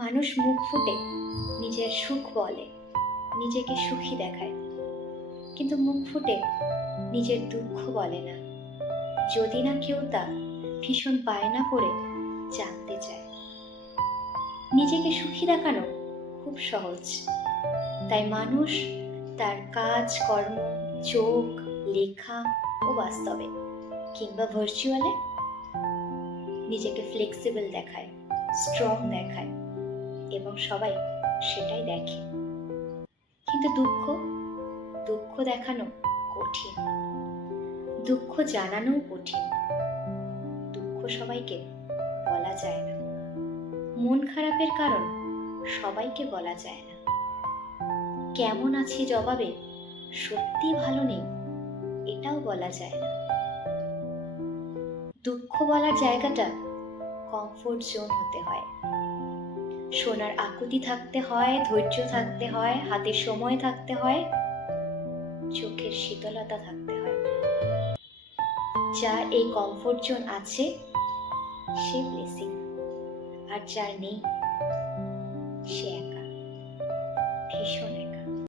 মানুষ মুখ ফুটে নিজের সুখ বলে, নিজেকে সুখী দেখায়, কিন্তু মুখ ফুটে নিজের দুঃখ বলে না, যদি না কেউ তা ভীষণ বায়না করে জানতে চায়। নিজেকে সুখী দেখানো খুব সহজ, তাই মানুষ তার কাজ কর্ম, চোখ, লেখা ও বাস্তবে কিংবা ভার্চুয়ালে নিজেকে ফ্লেক্সিবল দেখায়, স্ট্রং দেখায়, এবং সবাই সেটাই দেখে। কিন্তু দুঃখ দেখানো কঠিন, দুঃখ জানানো কঠিন, দুঃখ সবাইকে বলা যায় না। মন খারাপের কারণ সবাইকে বলা যায় না। কেমন আছি জবাবে সত্যি ভালো নেই এটাও বলা যায় না। দুঃখ বলার জায়গাটা কমফোর্ট জোন হতে হয়। শোনার আকুতি থাকতে হয়, ধৈর্য থাকতে হয়, হাতে সময় থাকতে হয়, চোখের শীতলতা থাকতে হয়। যার এই কমফোর্ট জোন আছে সে ব্লেসিং, আর যার নেই সে একা, ভীষণ একা।